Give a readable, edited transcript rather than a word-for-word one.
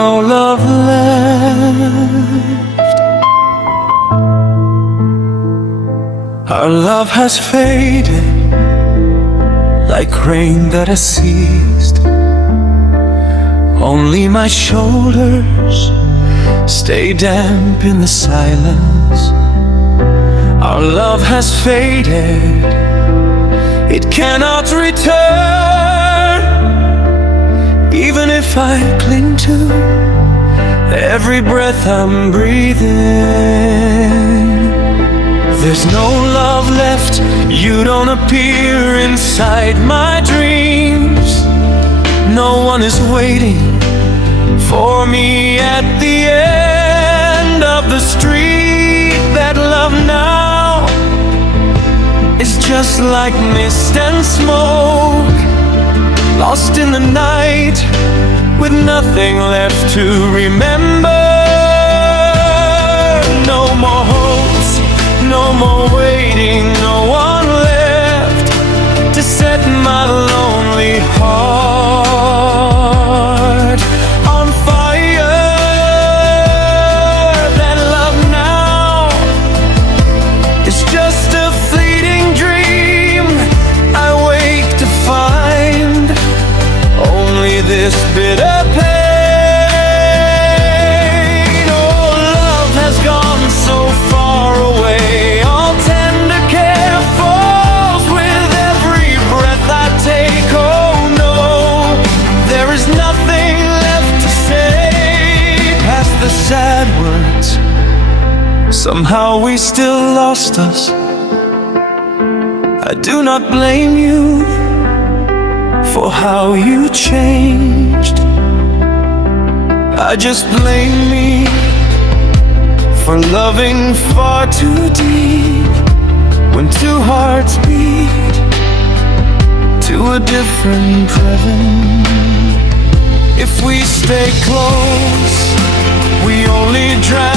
no love left. Our love has faded like rain that has ceased. Only my shoulders stay damp in the silence. Our love has faded, it cannot return. Even if I cling to every breath I'm breathing, there's no love left. You don't appear inside my dreams. No one is waiting for me at the end of the street. That love now is just like mist and smoke, lost in the night with nothing left to remember. No more hopes, no more waiting, no one left to set my lonely heart on fire. That love now is just a fleeting dream. I wake to find only this bitter pain. Oh, love has gone so far away. All tender care falls with every breath I take. Oh no, there is nothing left to say past the sad words. Somehow we still lost us. I do not blame you for how you changed. I just blame me for loving far too deep when two hearts beat to a different rhythm. If we stay close, we only drown.